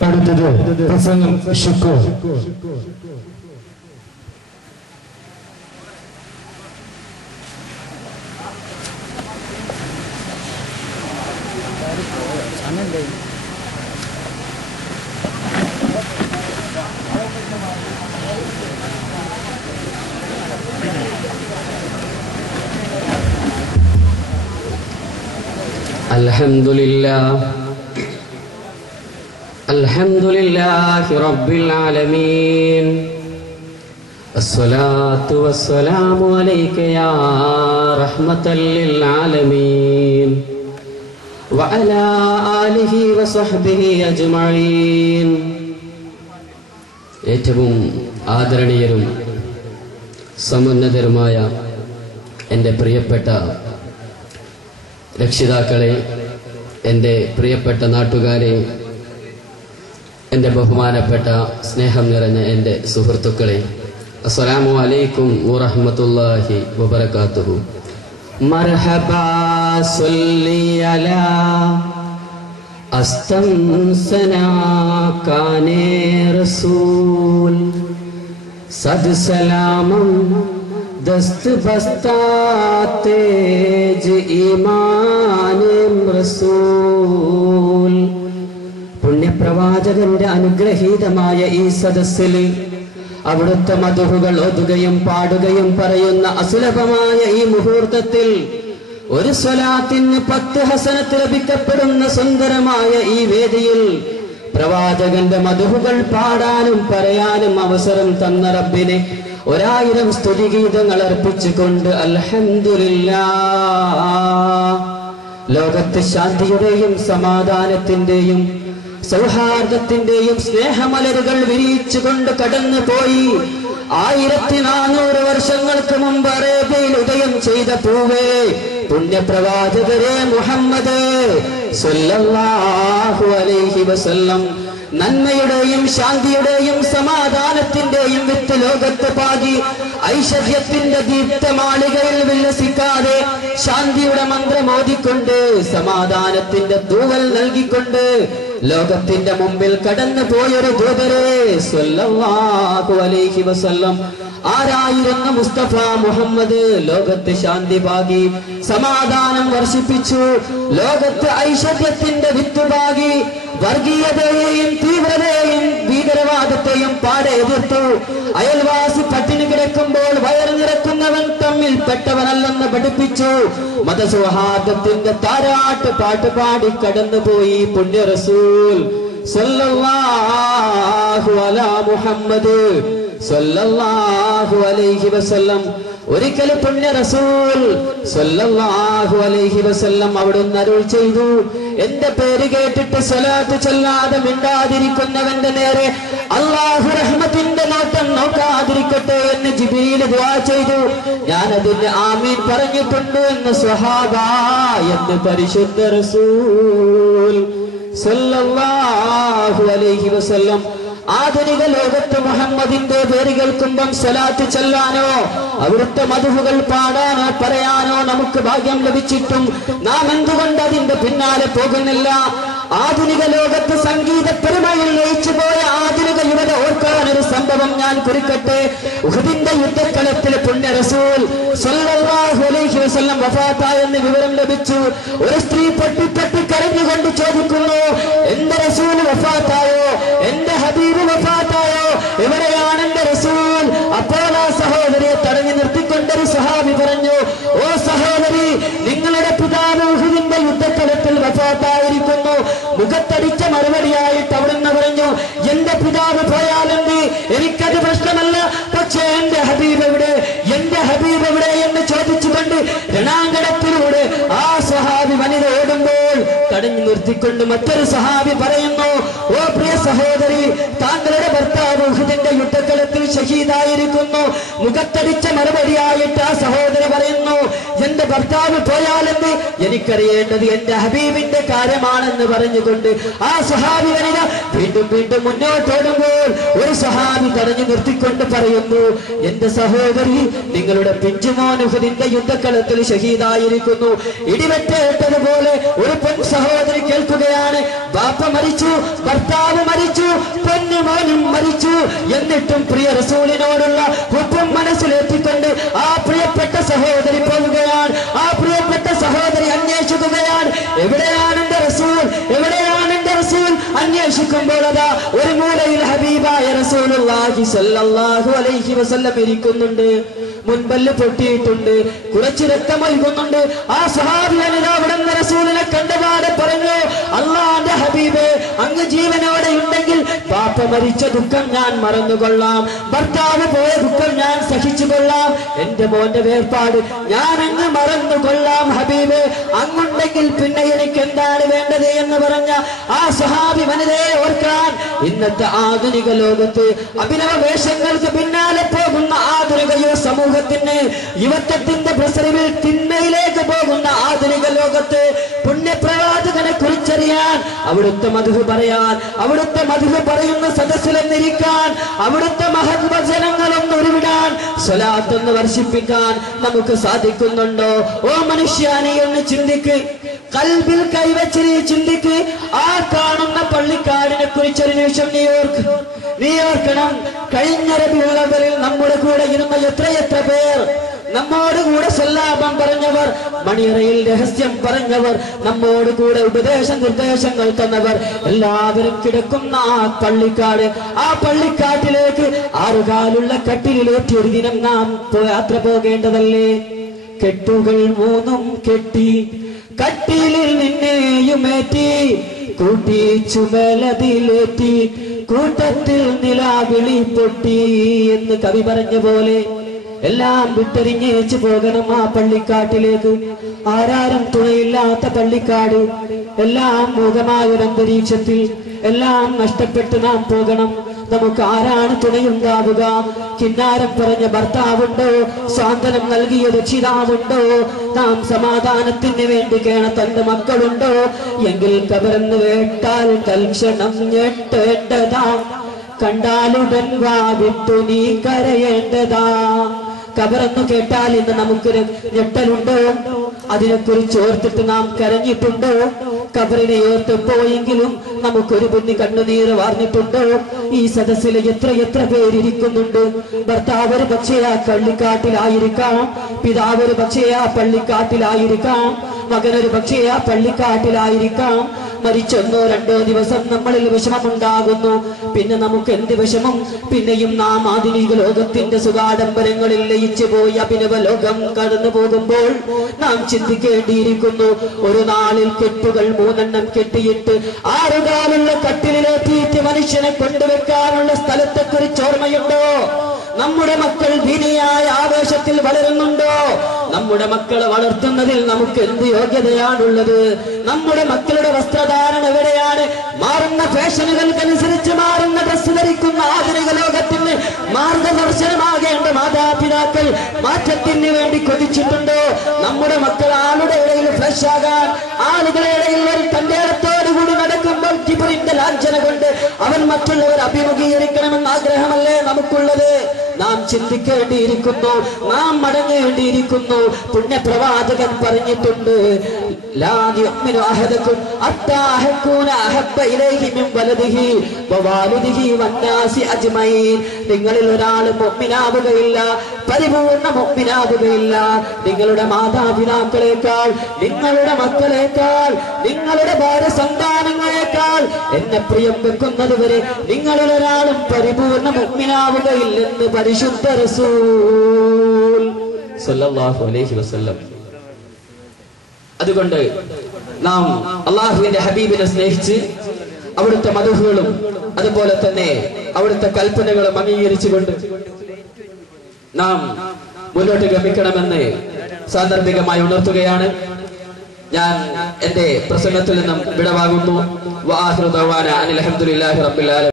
അടുത്തത് പ്രസംഗം ശുക്ർ. Alhamdulillahi Rabbil Alameen. As-salatu was-salamu alayka ya rahmatan lil alamin wa ala alihi wa sahbihi ajma'in. ഏറ്റവും ആദരണീയരും സമുന്നതരുമായ എൻ്റെ പ്രിയപ്പെട്ട രക്ഷിതാക്കളെ, എൻ്റെ പ്രിയപ്പെട്ട നാട്ടുകാരെ, എൻ്റെ ബഹുമാനപ്പെട്ട സ്നേഹം നിറഞ്ഞ എൻ്റെ സുഹൃത്തുക്കളെ, അസ്സലാമു അലൈക്കും വറഹ്മത്തുള്ളാഹി വബറകാതുഹു. മർഹബാ സല്ലി അലാ അസ്തംസനാ കാനേ റസൂൽ സദ് സലാമം ദസ്ത് ബസ്താത്തെ ഈമാനം റസൂൽ. പുണ്യപ്രവാചകന്റെ അനുഗ്രഹീതമായ ഈ സദസ്സിൽ അവിടുത്തെ മദ്ഹുകൾ ഓതുകയും പാടുകയും പറയുന്ന അസുലഭമായ ഈ മുഹൂർത്തത്തിൽ ഒരു സ്വലാത്തിന് 10 ഹസനത്ത് ലഭിക്കപ്പെടുന്ന സുന്ദരമായ ഈ വേദിയിൽ പ്രവാചകന്റെ മദ്ഹുകൾ പാടാനും പറയാനും അവസരം തന്ന റബ്ബിനെ 1000 സ്തുതിഗീതങ്ങൾ അർപ്പിച്ചുകൊണ്ട് അൽഹംദുലില്ലാഹ്. ലോകത്ത് ശാന്തിയുടെയും സമാധാനത്തിന്റെയും സൗഹാർദ്ദത്തിന്റെയും സ്നേഹമലരുകൾ വിരിയിച്ചുകൊണ്ട് കടന്നു പോയി 1400 വർഷങ്ങൾക്ക് മുമ്പ് അറേബ്യയിൽ ഉദയം ചെയ്ത പൂവേ, പുണ്യപ്രവാചകരെ മുഹമ്മദ് സല്ലല്ലാഹു അലൈഹി വസല്ലം, നന്മയുടെയും ശാന്തിയുടെയും സമാധാനത്തിന്റെയും വിത്ത് ലോകത്ത് പാകി ഐശ്വര്യത്തിന്റെ ദീപ്തമാളികയിൽ വിലസിക്കാതെ ശാന്തിയുടെ മന്ത്രമോദിക്കൊണ്ട് സമാധാനത്തിന്റെ തൂവൽ നൽകിക്കൊണ്ട് ലോകത്തിന്റെ മുമ്പിൽ കടന്നു പോയൊരു ദൂതരെ സല്ലല്ലാഹു അലൈഹി വസല്ലം ആരായിരുന്ന മുസ്തഫ മുഹമ്മദ് ലോകത്ത് ശാന്തി പാകി സമാധാനം വർഷിപ്പിച്ചു. ലോകത്ത് ഐശ്വര്യത്തിന്റെ വിത്ത് പാകി വർഗീയതയെയും തീവ്രതയെയും ഭീകരവാദത്തെയും പാടെ എതിർത്തു. അയൽവാസി പട്ടിണി കിടക്കുമ്പോൾ വയറ് നിറക്കുന്നവൻ തമ്മിൽ പെട്ടവനല്ലെന്ന് പഠിപ്പിച്ചു. മതസൗഹാർദ്ദത്തിന്റെ താരാട്ട് പാട്ട് പാടി കടന്നുപോയി പുണ്യ റസൂൽ സല്ലല്ലാഹു അലാ മുഹമ്മദ് സല്ലല്ലാഹു അലൈഹി വസല്ലം. ഒരിക്കൽ പുണ്യ റസൂൽ സല്ലല്ലാഹു അലൈഹി വസല്ലം അവിടുന്ന് അരുൾ ചെയ്തു, എന്റെ പേര് കേട്ടിട്ട് സ്വലാത്ത് ചൊല്ലാതെ മിണ്ടാതിരിക്കുന്നവന്റെ നേരെ അല്ലാഹു റഹ്മത്തിന്റെ നോട്ടം നോക്കാതിരിക്കട്ടെ എന്ന് ജിബ്രീൽ ദുആ ചെയ്തു. ഞാൻ അതിന് ആമീൻ പറഞ്ഞിട്ടുണ്ട് എന്ന് സ്വഹാബ എന്ന് പരിശുദ്ധ റസൂൽ സല്ലല്ലാഹു അലൈഹി വസല്ലം. ആധുനിക ലോകത്ത് മുഹമ്മദിന്റെ പേര് കേൾക്കുമ്പം സ്വലാത്ത് ചൊല്ലാനോ അവിടുത്തെ മദ്ഹുകൾ പാടാനോ പറയാനോ നമുക്ക് ഭാഗ്യം ലഭിച്ചിട്ടും നാം എന്തുകൊണ്ട് അതിന്റെ പിന്നാലെ പോകുന്നില്ല? ആധുനിക ലോകത്ത് സംഗീത പെരുമയിൽ ലയിച്ചു പോയ ആധുനിക യുവത ഓർക്കാൻ ഒരു സംഭവം ഞാൻ കുറിക്കട്ടെ. ഉഹദിന്റെ യുദ്ധക്കളത്തിൽ പുണ്യ റസൂൽ സല്ലല്ലാഹു അലൈഹി വസല്ലം വഫാത്തായെന്ന് വിവരം ലഭിച്ചു. ഒരു സ്ത്രീ പൊട്ടിപ്പൊട്ടി കരഞ്ഞുകൊണ്ട് ചോദിക്കുന്നു, എന്റെ റസൂൽ വഫാത്തായോ? എന്റെ ഹബീബ് വഫാത്തായോ? എവിടെയാണ് എന്റെ റസൂൽ? അപ്പോൾ ആ സഹോദരിയെ തടഞ്ഞു നിർത്തിക്കൊണ്ടൊരു സഹാബി പറഞ്ഞു, ഓ സഹോദരി, നിങ്ങളുടെ പിതാവ് ഉഹദിന്റെ യുദ്ധക്കളത്തിൽ വഫാത്തായിരിക്കുന്നു. മുഖത്തടിച്ച മറുപടിയായിട്ട് അവിടുന്ന് പറഞ്ഞു, എന്റെ പിതാവ് പോയാലെന്ത്, എനിക്കത് പ്രശ്നമല്ല, പക്ഷേ എന്റെ ഹബീബ് എവിടെ, എന്റെ ഹബീബ് എവിടെ എന്ന് ചോദിച്ചുകൊണ്ട് രണാങ്കണത്തിലൂടെ ആ സഹാബി വനിത ഓടുമ്പോൾ തടഞ്ഞു നിർത്തിക്കൊണ്ട് മറ്റൊരു സഹാബി പറയുന്നു, ഓ പ്രിയ സഹോദരി, താങ്കളുടെ ഭർത്താവ് ഉഹദിന്റെ യുദ്ധക്കളത്തിൽ ഷഹീദായിരിക്കുന്നു. മുഖത്തടിച്ച മറുപടിയായിട്ട് ആ സഹോദരി പറയുന്നു, എന്റെ ഭർത്താവ് പോയാലെന്ന്, എനിക്കറിയേണ്ടത് എന്റെ ഹബീബിന്റെ കാര്യമാണെന്ന് പറഞ്ഞുകൊണ്ട് ആ സഹാബി വനിത വീണ്ടും വീണ്ടും മുന്നോട്ടോടുമ്പോൾ ഒരു സഹാബി തടഞ്ഞു നിർത്തിക്കൊണ്ട് പറയുന്നു, എന്റെ സഹോദരി, നിങ്ങളുടെ പിഞ്ചുമോൻ ഉഹദിന്റെ യുദ്ധക്കളത്തിൽ ഷഹീദായിരിക്കുന്നു. ഇടിവെട്ടേറ്റതുപോലെ ഒരു പെൺ സഹോദരി കേൾക്കുകയാണ്, ബാപ്പ മരിച്ചു, ഭർത്താവ് മരിച്ചു, പൊന്നുമോനും മരിച്ചു. എന്നിട്ടും പ്രിയ റസൂലിനോടുള്ള ഹുബ്ബും മനസ്സിലെത്തിക്കൊണ്ട് ആ പ്രിയപ്പെട്ട സഹോദരി പോവുകയാണ്. ആ പ്രിയപ്പെട്ട സഹോദരി അന്വേഷിക്കുകയാണ്, എവിടെയാണ് എന്റെ റസൂൽ, എവിടെയാണ് എന്റെ റസൂൽ? അന്വേഷിക്കുമ്പോൾ അതാ ഒരു മൂലയിൽ ഹബീബായ റസൂലുള്ളാഹി സ്വല്ലല്ലാഹു അലൈഹി വസല്ലം ഇരിക്കുന്നുണ്ട്. മുൻപല്ല് പൊട്ടിയിട്ടുണ്ട്, കുറച്ച് രക്തം ഒഴുകുന്നുണ്ട്. ആ സ്വഹാബി വനിത അവിടുന്ന് റസൂലിനെ കണ്ടപാടെ പറഞ്ഞു, അല്ലാഹുവിന്റെ ഹബീബേ, അങ്ങ് ജീവനോടെ ഉണ്ടെങ്കിൽ ബാപ്പ മരിച്ച ദുഃഖം ഞാൻ മറന്നുകൊള്ളാം, ഭർത്താവ് പോയ ദുഃഖം ഞാൻ സഹിച്ചുകൊള്ളാം, എന്റെ മോന്റെ വേർപാട് ഞാൻ അങ്ങ് മറന്നുകൊള്ളാം ഹബീബേ, അങ്ങുണ്ടെങ്കിൽ പിന്നെ എനിക്ക് എന്താണ് വേണ്ടത് എന്ന് പറഞ്ഞ ആ സ്വഹാബി വനിതയെ ഓർക്കാൻ ഇന്നത്തെ ആധുനിക ലോകത്ത് അഭിനവ വേഷങ്ങൾക്ക് പിന്നാലെ പോകുന്ന ആധുനിക സമൂഹത്തിന്, യുവത്വത്തിന്റെ പ്രസരിവിൽ തിന്മയിലേക്ക് പോകുന്ന ആധുനിക ലോകത്ത് പുണ്യപ്രവാചകനെ കുറിച്ചറിയാൻ, അവിടുത്തെ മദ്ഹ് പറയാൻ, അവിടുത്തെ മദ്ഹ് പറയുന്ന സദസ്സിലെന്നിരിക്കാൻ, അവിടുത്തെ മഹത് വചനങ്ങളൊന്ന് ഉരുവിടാൻ, സ്വലാത്ത് ഒന്ന് വർഷിപ്പിക്കാൻ നമുക്ക് സാധിക്കുന്നുണ്ടോ? ഓ മനുഷ്യ, നീ ഒന്ന് ചിന്തിക്ക്, കൽബിൽ കൈവച്ച് നീ ചിന്തിക്ക്. ആ കാണുന്ന പള്ളിക്കാടിനെ കുറിച്ചൊരു നിമിഷം നീ ഓർക്കണം. കഴിഞ്ഞ റബീഉൽ അവ്വലിൽ നമ്മുടെ കൂടെ ഇരുന്ന എത്രയെത്ര പേർ, നമ്മോട് കൂടെ സല്ലാപം പറഞ്ഞവർ, മണിയറയിൽ രഹസ്യം പറഞ്ഞവർ, നമ്മോട് കൂടെ ഉപദേശ നിർദ്ദേശങ്ങൾ തന്നവർ, എല്ലാവരും കിടക്കുന്ന ആ പള്ളിക്കാട്, ആ പള്ളിക്കാട്ടിലേക്ക് ആറുകാലുള്ള കട്ടിലേറ്റി ഒരു ദിനം നാം യാത്ര പോകേണ്ടതല്ലേ? കെട്ടുകൾ മൂന്നും കെട്ടി കട്ടിലിൽ നിന്നെയുമേറ്റി കൂട്ടി ചുമലതിലേറ്റി കൂട്ടത്തിൽ നിലാവിളി പൊട്ടി എന്ന് കവി പറഞ്ഞ പോലെ എല്ലാം വിട്ടെറിഞ്ഞേച്ചു പോകണം ആ പള്ളിക്കാട്ടിലേക്ക്. ആരാരും തുണയില്ലാത്ത പള്ളിക്കാട്, എല്ലാം മൂകമായൊരു അന്തരീക്ഷത്തിൽ എല്ലാം നഷ്ടപ്പെട്ട് നാം പോകണം. നമുക്ക് ആരാണ് തുണയുണ്ടാവുക? കിന്നാരം പറഞ്ഞ ഭർത്താവുണ്ടോ? സാന്ത്വനം നൽകിയ രക്ഷിതാവുണ്ടോ? നാം സമാധാനത്തിന് വേണ്ടി കേണ തന്റെ മക്കളുണ്ടോ? എങ്കിൽ കബറന്ന് കേട്ടാൽ തൽക്ഷണം ഞെട്ടേണ്ടതാ, കണ്ടാലുടൻ വാവിട്ടു നീ കരയേണ്ടതാ. കബറെന്ന് കേട്ടാൽ ഇന്ന് നമുക്ക് ഞെട്ടലുണ്ടോ? അതിനെക്കുറിച്ച് ഓർത്തിട്ട് നാം കരഞ്ഞിട്ടുണ്ടോ? കബറിനെ ഓർത്ത് പോയെങ്കിലും നമുക്കൊരു പൊന്നി കണ്ണുനീര് വാർന്നിട്ടുണ്ടോ? ഈ സദസ്സിൽ എത്ര പേരിയ്ക്കുന്നുണ്ട്. ഭർത്താവ് ഒരു പക്ഷേ ആ പള്ളിക്കാട്ടിലായിരിക്കാം, പിതാവ് ഒരു പക്ഷേ ആ പള്ളിക്കാട്ടിലായിരിക്കാം, മകനൊരു പക്ഷേ ആ പള്ളിക്കാട്ടിലായിരിക്കാം. മരിച്ചൊന്നോ രണ്ടോ ദിവസം നമ്മളിൽ വിഷമമുണ്ടാകുന്നു, പിന്നെ നമുക്ക് എന്ത് വിഷമം? പിന്നെയും നാം ആധുനിക ലോകത്തിന്റെ സുഖാഡംബരങ്ങളിൽ ലയിച്ചു പോയി അഭിനവ ലോകം കടന്നു പോകുമ്പോൾ നാം ചിന്തിക്കേണ്ടിയിരിക്കുന്നു, ഒരു നാളിൽ കെട്ടുകൾ 3 കെട്ടിയിട്ട് ആറുകാലുള്ള കട്ടിലേറ്റിയിട്ട് മനുഷ്യനെ കൊണ്ടുവെക്കാനുള്ള സ്ഥലത്തെ കുറിച്ച് ഓർമ്മയുണ്ടോ? നമ്മുടെ മക്കൾ ദീനിയായ ആവേശത്തിൽ വളരുന്നുണ്ടോ? നമ്മുടെ മക്കളെ വളർത്തുന്നതിൽ നമുക്ക് എന്ത് യോഗ്യതയാണുള്ളത്? നമ്മുടെ മക്കളുടെ വസ്ത്രധാരണം എവിടെയാണ്? മാറുന്ന ഫാഷനുകൾക്കനുസരിച്ച് മാറുന്ന ഡ്രസ് ധരിക്കുന്ന ആധുനിക ലോകത്തിന് മാർഗദർശനമാകേണ്ട മാതാപിതാക്കൾ മാറ്റത്തിന് വേണ്ടി കൊതിച്ചിട്ടുണ്ടോ? നമ്മുടെ മക്കൾ ആളുടെ ഇടയിൽ ഫ്ലഷ് ആകാൻ, ആളുകളുടെ ഇടയിൽ ഒരു തന്റെ ഇടത്തോടുകൂടി നടക്കുമ്പോൾ കിബറിന്റെ ലാഞ്ചന കൊണ്ട് അവൻ മറ്റുള്ളവർ അഭിമുഖീകരിക്കണമെന്ന ആഗ്രഹമല്ലേ നമുക്കുള്ളത്? നാം ചിന്തിക്കേണ്ടിയിരിക്കുന്നു, നാം മടങ്ങേണ്ടിയിരിക്കുന്നു. പുണ്യപ്രവാചകൻ പറഞ്ഞിട്ടുണ്ട്, നിങ്ങളിൽ ഒരാൾ മുഅ്മിനാവുകയില്ല, പരിപൂർണ്ണ മുഅ്മിനാവുകയില്ല. നിങ്ങളുടെ മാതാപിതാക്കളെക്കാൾ, നിങ്ങളുടെ മക്കളെക്കാൾ, നിങ്ങളുടെ ഭാര്യ സന്താനങ്ങളെക്കാൾ എന്നെ പ്രിയം വെക്കുന്നത് വരെ നിങ്ങളിൽ ഒരാളും പരിപൂർണ്ണ മുഅ്മിനാവുകയില്ലെന്ന് പരിശുദ്ധ റസൂൽ സല്ലല്ലാഹു അലൈഹി വസല്ലം. അതുകൊണ്ട് നാം അള്ളാഹുവിന്റെ ഹബീബിനെ സ്നേഹിച്ച് അവിടുത്തെ മദ്ഹുകളും അതുപോലെ തന്നെ അവിടുത്തെ കൽപ്പനകളും അംഗീകരിച്ചുകൊണ്ട് നാം മുന്നോട്ട് ഗമിക്കണമെന്ന് സാന്ദർഭികമായി ഉണർത്തുകയാണ്. ഞാൻ എന്റെ പ്രസംഗത്തിൽ നിന്നും വിടവാങ്ങുന്നു. വആഖിറു ദഅവാന അനിൽ ഹംദുലില്ലാഹി റബ്ബിൽ ആലമീൻ.